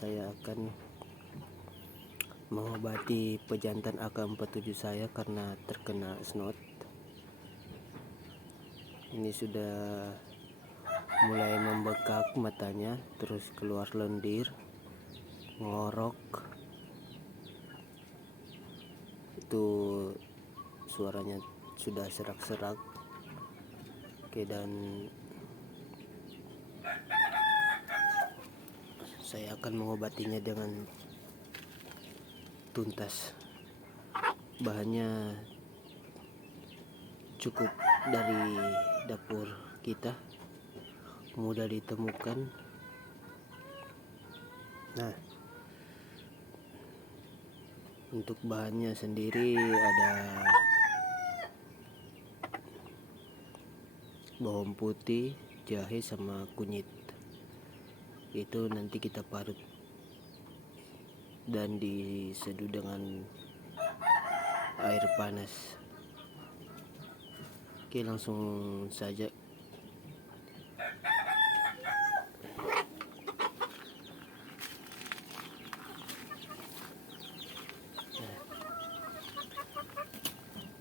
Saya akan mengobati pejantan AK-47 saya karena terkena snot. Ini sudah mulai membengkak matanya, terus keluar lendir, ngorok. Itu suaranya sudah serak-serak. Oke, dan saya akan mengobatinya dengan tuntas. Bahannya cukup dari dapur kita, mudah ditemukan. Nah, untuk bahannya sendiri ada bawang putih, jahe, sama kunyit. Itu nanti kita parut dan diseduh dengan air panas. Oke, langsung saja.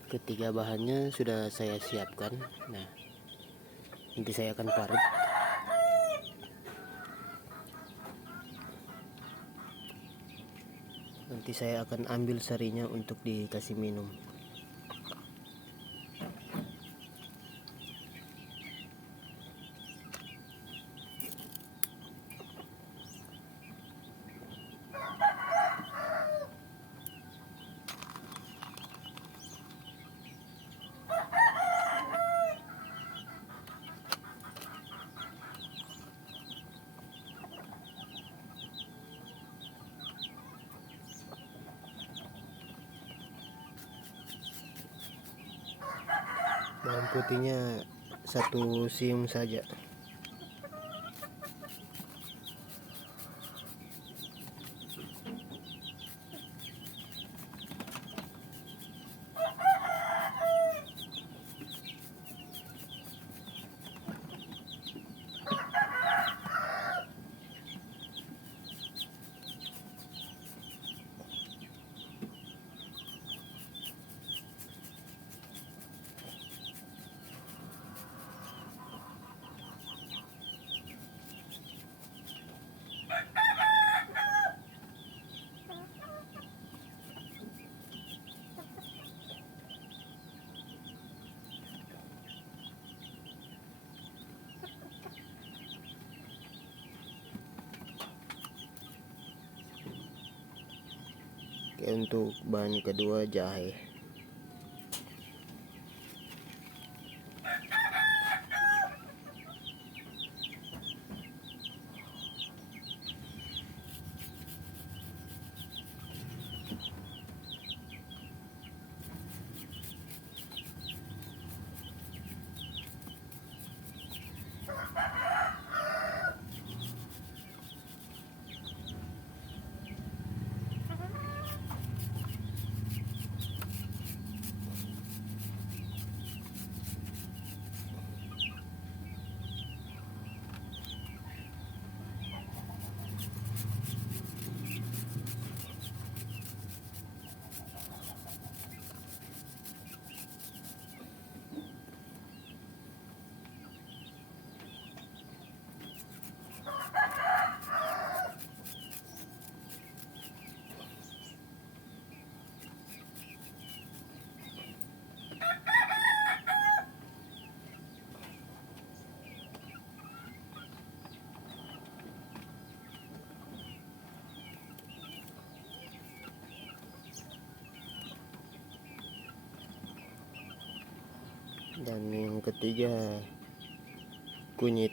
Ketiga bahannya sudah saya siapkan. Nah, nanti saya akan parut. Nanti saya akan ambil sarinya untuk dikasih minum. Bawang putihnya 1 siung saja. Oke, untuk bahan kedua jahe. Dan yang ketiga kunyit.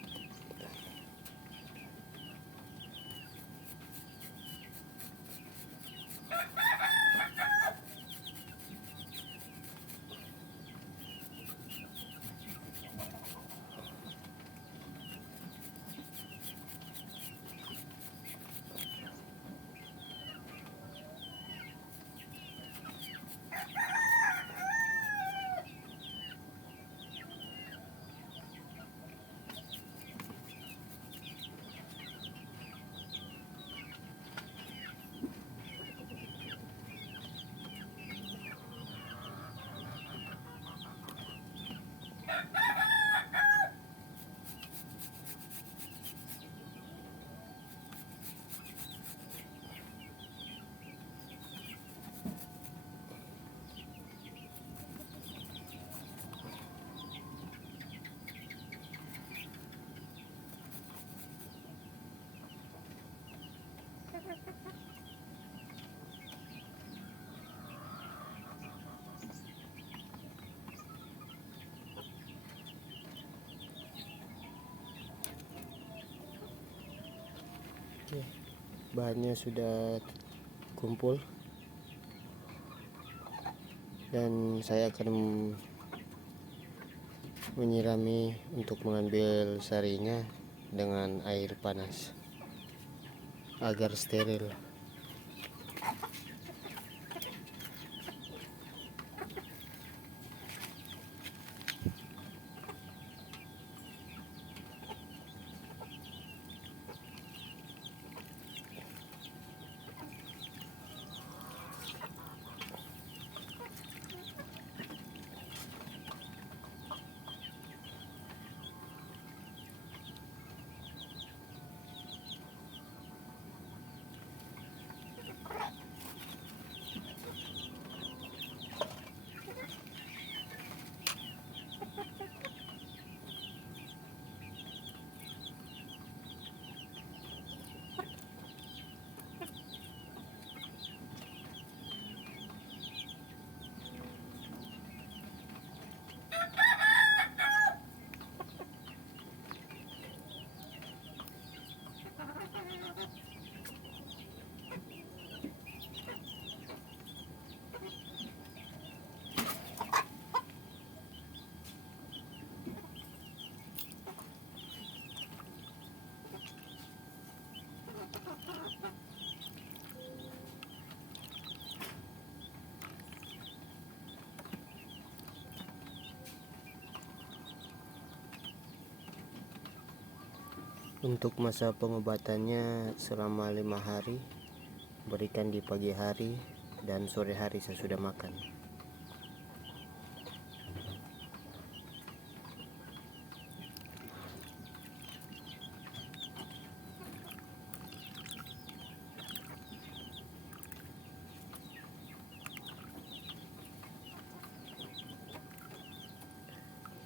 Oke, bahannya sudah kumpul dan saya akan menyirami untuk mengambil sarinya dengan air panas agar steril. Untuk masa pengobatannya selama 5 hari, berikan di pagi hari dan sore hari sesudah makan.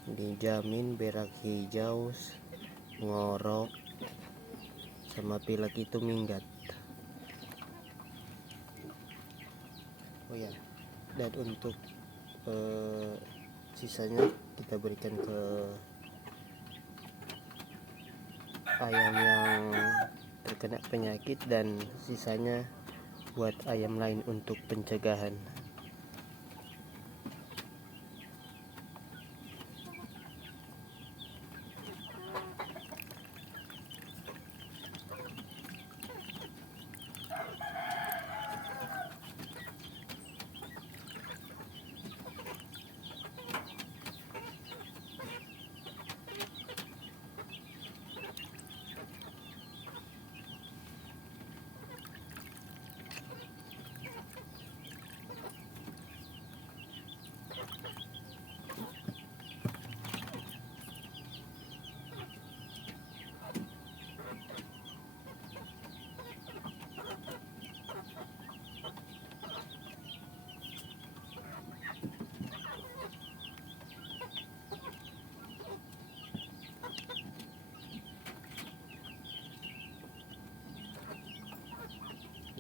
Dijamin berak hijau, ngorok, sama pilek itu minggat. Oh ya, dan untuk sisanya kita berikan ke ayam yang terkena penyakit dan sisanya buat ayam lain untuk pencegahan.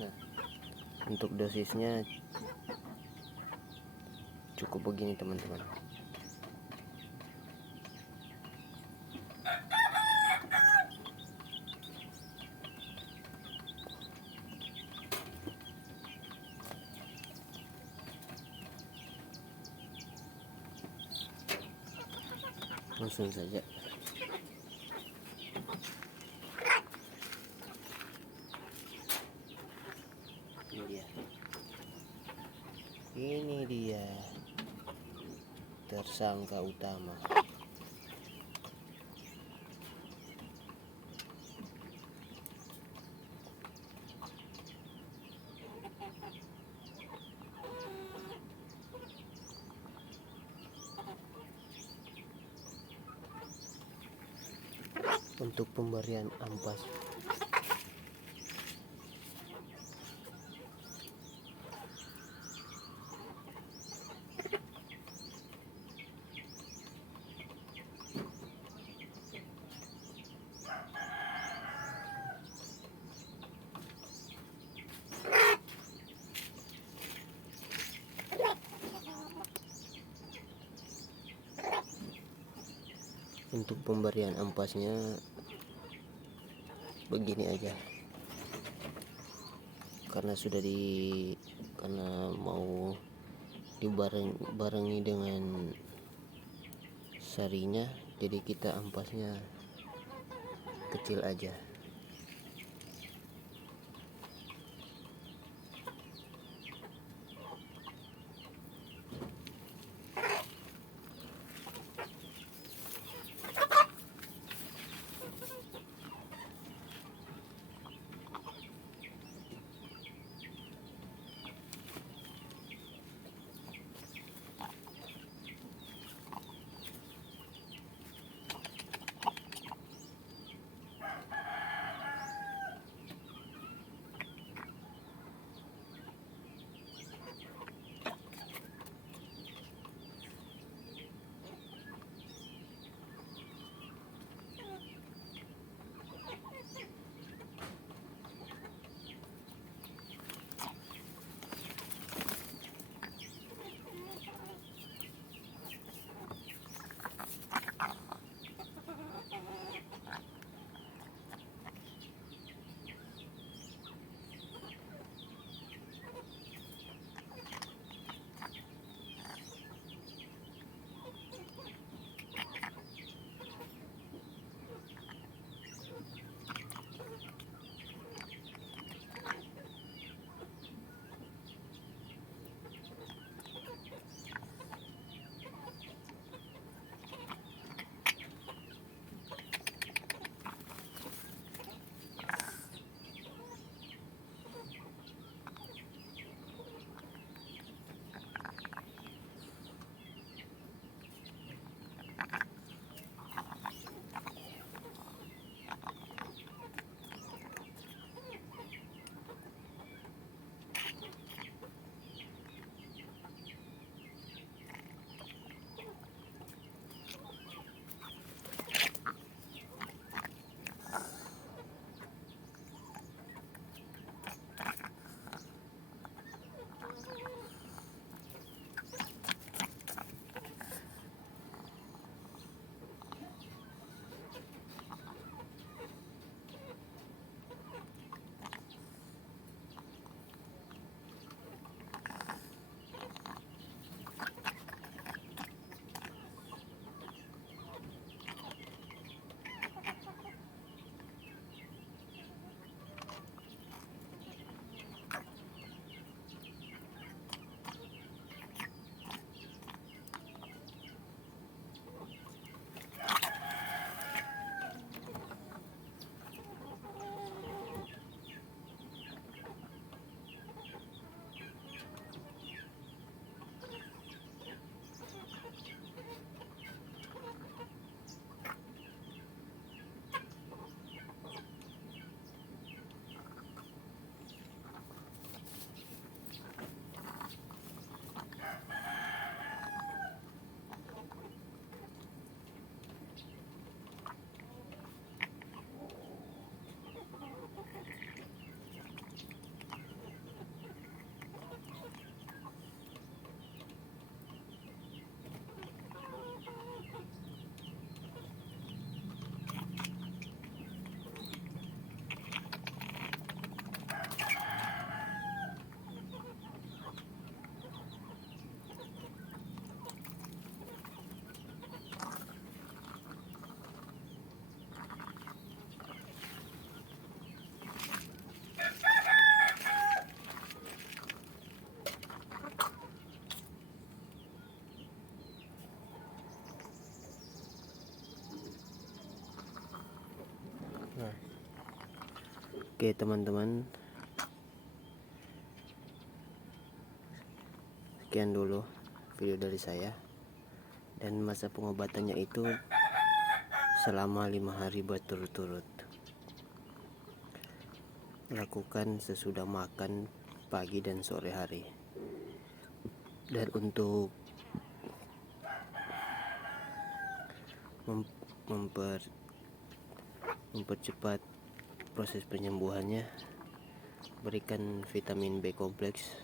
Nah, untuk dosisnya cukup begini teman-teman. Langsung saja. Ini dia tersangka utama. Untuk pemberian ampas Untuk pemberian ampasnya begini aja, karena mau dibarengi dengan sarinya, jadi kita ampasnya kecil aja. Oke teman-teman, sekian dulu video dari saya. Dan masa pengobatannya itu selama 5 hari berturut-turut. Lakukan sesudah makan pagi dan sore hari. Dan untuk mempercepat proses penyembuhannya, berikan vitamin B kompleks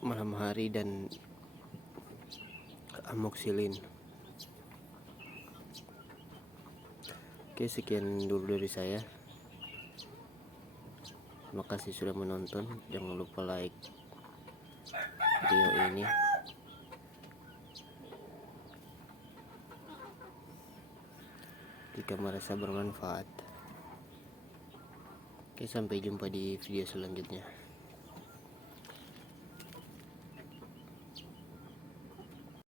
malam hari dan amoxicillin. Oke, sekian dulu dari saya. Terima kasih sudah menonton. Jangan lupa like video ini jika merasa bermanfaat. Oke, sampai jumpa di video selanjutnya.